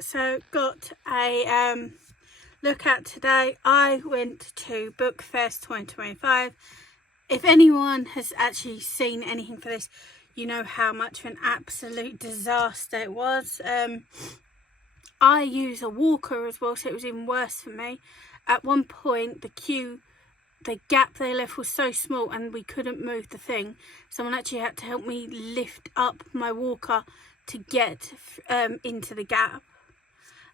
So got a look at today. I went to Bookfest 2025. If anyone has actually seen anything for this, you know how much of an absolute disaster it was. I use a walker as well, so it was even worse for me. At one point, the gap they left was so small and we couldn't move the thing. Someone actually had to help me lift up my walker to get into the gap.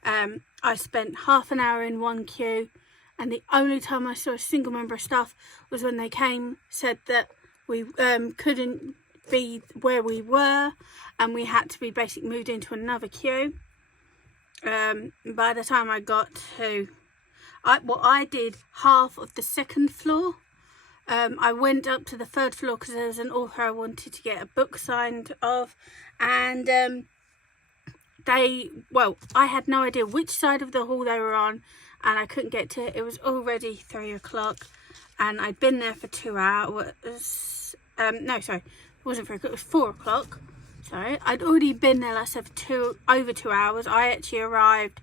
I spent half an hour in one queue, and the only time I saw a single member of staff was when they came, said that we couldn't be where we were and we had to be basically moved into another queue. By the time I got to, I did half of the second floor. I went up to the third floor because there was an author I wanted to get a book signed of, and I had no idea which side of the hall they were on, and I couldn't get to it. It was already 3 o'clock and I'd been there for 2 hours. No, sorry, it wasn't 3 o'clock, it was 4 o'clock. Sorry, I'd already been there, like I said, for over 2 hours. I actually arrived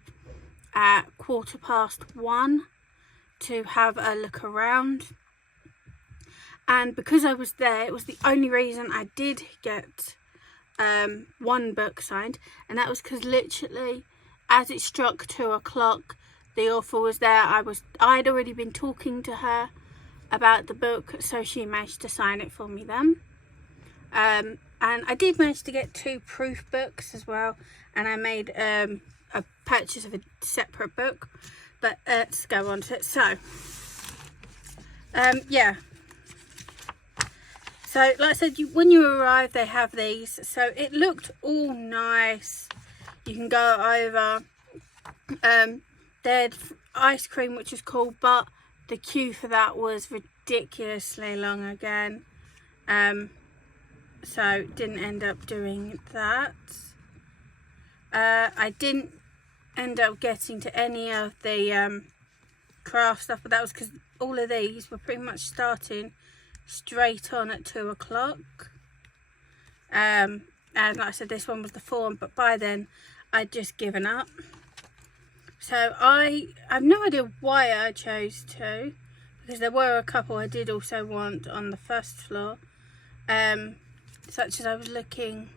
at 1:15 to have a look around, and because I was there, it was the only reason I did get one book signed, and that was because literally as it struck 2 o'clock, the author was there. I'd already been talking to her about the book, so she managed to sign it for me then. And I did manage to get 2 proof books as well, and I made a purchase of a separate book, but let's go on to it. So yeah, so like I said, when you arrive they have these, so it looked all nice. You can go over, they had ice cream, which was cool, but the queue for that was ridiculously long again, so didn't end up doing that. I didn't end up getting to any of the craft stuff, but that was because all of these were pretty much starting straight on at 2 o'clock. And like I said, this one was the form, but by then I'd just given up. So I have no idea why I chose 2, because there were a couple I did also want on the first floor, such as I was looking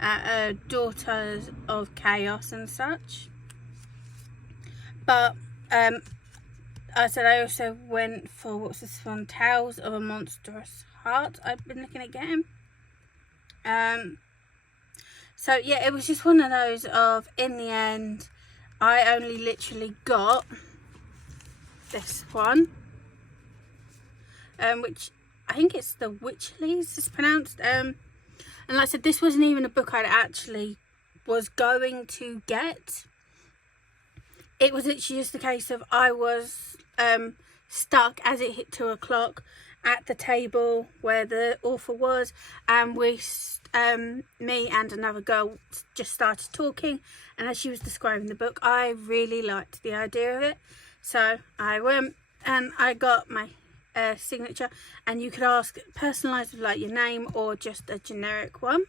at Daughters of Chaos and such. But I said I also went for, what's this one, Tales of a Monstrous Heart. I've been looking at getting. So yeah, it was just one of those of, in the end, I only literally got this one, which I think it's the Witchleys it's pronounced. And like I said, this wasn't even a book I actually was going to get. It was literally just a case of I was stuck as it hit 2 o'clock at the table where the author was, and me and another girl just started talking, and as she was describing the book, I really liked the idea of it, so I went and I got my signature, and you could ask personalised with like your name or just a generic one.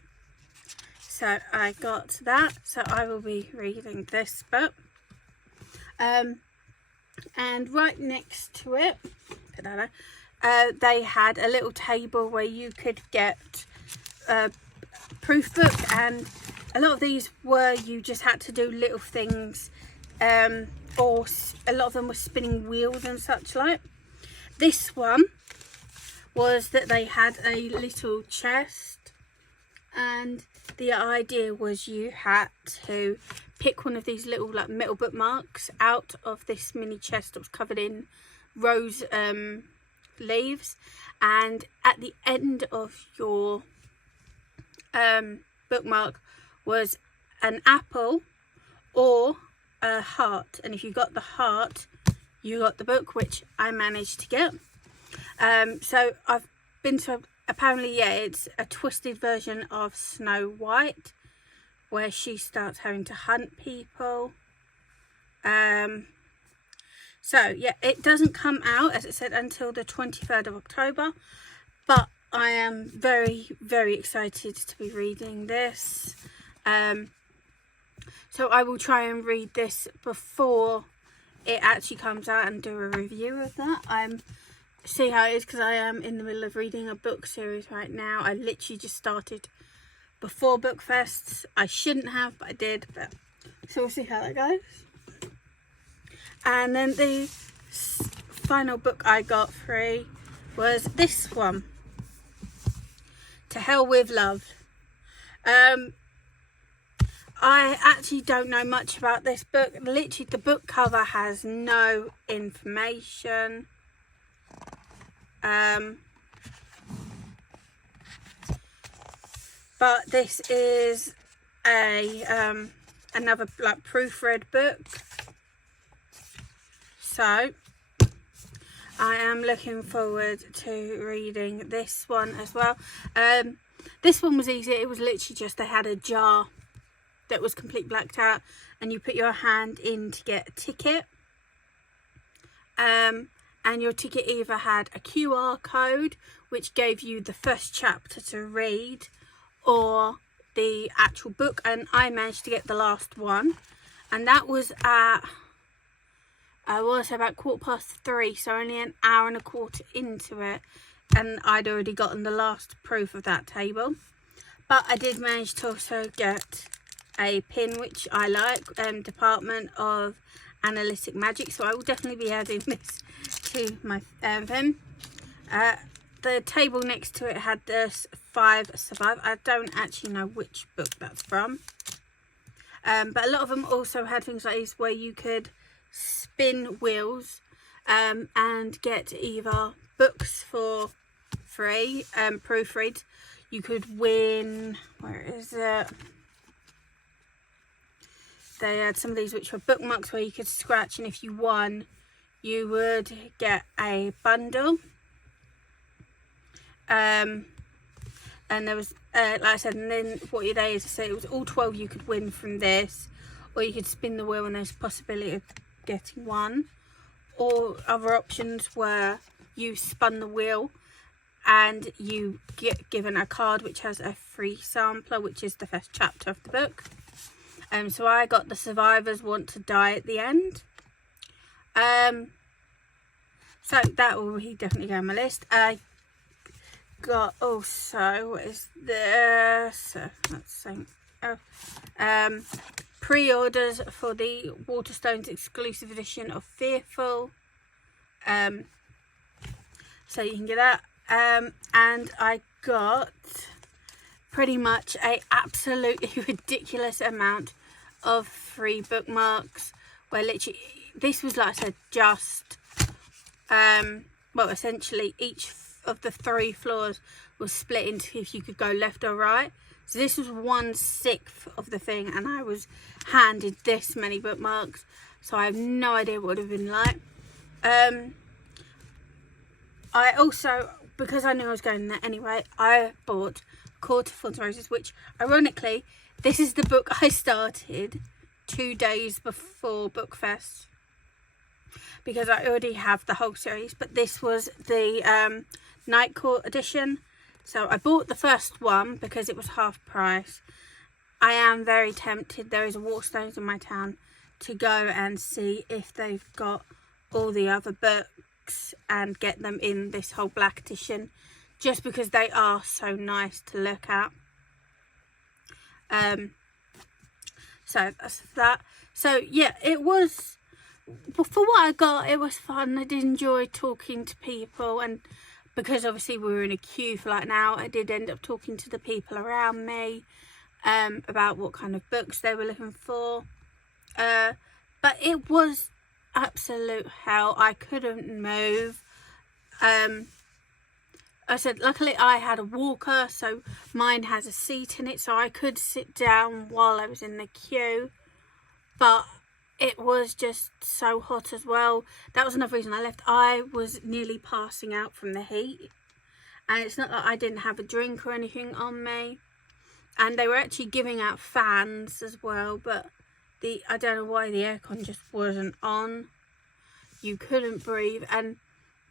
So I got that, so I will be reading this book. And right next to it, they had a little table where you could get a proof book, and a lot of these were, you just had to do little things, or a lot of them were spinning wheels and such like. This one was that they had a little chest, and the idea was you had to pick one of these little like metal bookmarks out of this mini chest that was covered in rose leaves, and at the end of your bookmark was an apple or a heart, and if you got the heart you got the book, which I managed to get. So I've been to, apparently, yeah, it's a twisted version of Snow White where she starts having to hunt people. So yeah, it doesn't come out, as it said, until the 23rd of October, but I am very, very excited to be reading this. So I will try and read this before it actually comes out and do a review of that. See how it is, because I am in the middle of reading a book series right now. I literally just started before bookfests. I shouldn't have, but I did. So we'll see how that goes. And then the final book I got free was this one, To Hell With Love. I actually don't know much about this book. Literally, the book cover has no information. But this is another like proofread book. So I am looking forward to reading this one as well. This one was easy. It was literally just, they had a jar that was completely blacked out, and you put your hand in to get a ticket. And your ticket either had a QR code, which gave you the first chapter to read, or the actual book. And I managed to get the last one, and that was at, I want to say about 3:15, so only an hour and a quarter into it, and I'd already gotten the last proof of that table. But I did manage to also get a pin, which I like, Department of Analytic Magic, so I will definitely be adding this to my thing. The table next to it had this 5 Survive. I don't actually know which book that's from, but a lot of them also had things like this where you could spin wheels and get either books for free, proofread. You could win, where is it? They had some of these which were bookmarks where you could scratch, and if you won you would get a bundle. And there was like I said, and then what your day is to say, it was all 12 you could win from this, or you could spin the wheel and there's a possibility of getting one. Or other options were you spun the wheel and you get given a card which has a free sampler, which is the first chapter of the book. So I got The Survivors Want to Die at the End. So that will definitely go on my list. I got also, what is this? Let's see. Pre-orders for the Waterstones exclusive edition of Fearful. So you can get that. And I got pretty much a absolutely ridiculous amount of free bookmarks, where literally this was, like I said, just well, essentially each of the 3 floors was split into if you could go left or right. So this was 1/6 of the thing, and I was handed this many bookmarks, so I have no idea what it would have been like. I also, because I knew I was going there anyway, I bought Court of Thorns and Roses, which ironically, this is the book I started 2 days before Bookfest, because I already have the whole series, but this was the Night Court edition. So I bought the first one because it was half price. I am very tempted, there is a Waterstones in my town, to go and see if they've got all the other books and get them in this whole black edition, just because they are so nice to look at. So that's that. So yeah, it was, for what I got, it was fun. I did enjoy talking to people, and because obviously we were in a queue for like an hour, I did end up talking to the people around me about what kind of books they were looking for. But it was absolute hell. I couldn't move. I said, luckily I had a walker, so mine has a seat in it, so I could sit down while I was in the queue. But it was just so hot as well. That was another reason I left. I was nearly passing out from the heat, and it's not that I didn't have a drink or anything on me. And they were actually giving out fans as well, but I don't know why the aircon just wasn't on. You couldn't breathe, and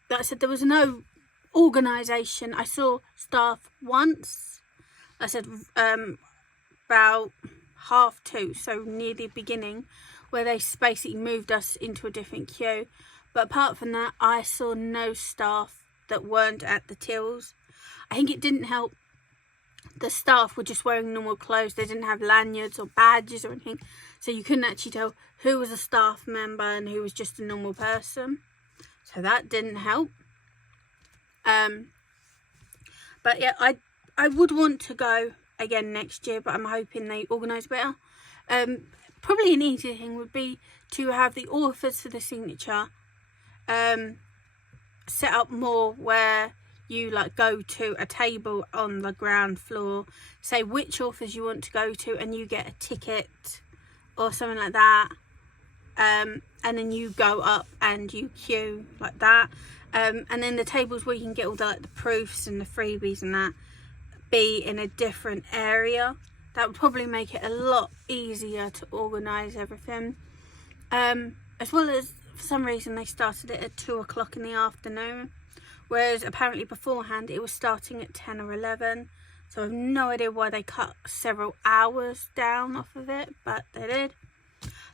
like I said, there was no organisation. I saw staff once. I said about 2:30, so near the beginning, where they basically moved us into a different queue. But apart from that, I saw no staff that weren't at the tills. I think it didn't help. The staff were just wearing normal clothes. They didn't have lanyards or badges or anything, so you couldn't actually tell who was a staff member and who was just a normal person. So that didn't help. But yeah, I would want to go again next year, but I'm hoping they organise better. Probably an easy thing would be to have the authors for the signature set up more where you like go to a table on the ground floor, say which authors you want to go to, and you get a ticket or something like that, and then you go up and you queue like that, and then the tables where you can get all the like the proofs and the freebies and that be in a different area. That would probably make it a lot easier to organise everything, as well as for some reason they started it at 2 o'clock in the afternoon, whereas apparently beforehand it was starting at 10 or 11. So I have no idea why they cut several hours down off of it, but they did.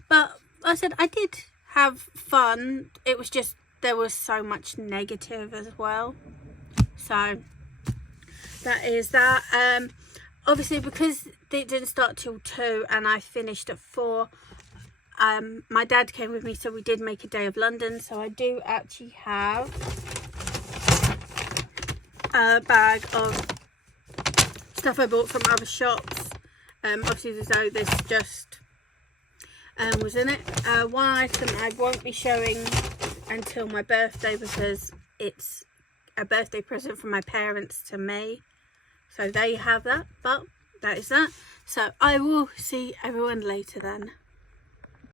But like I said, I did have fun. It was just there was so much negative as well. So that is that. Obviously, because it didn't start till 2 and I finished at 4, my dad came with me, so we did make a day of London. So I do actually have a bag of stuff I bought from other shops. Obviously there's no, this just was in it. One item I won't be showing until my birthday, because it's a birthday present from my parents to me, so they have that. But that is that. So I will see everyone later then.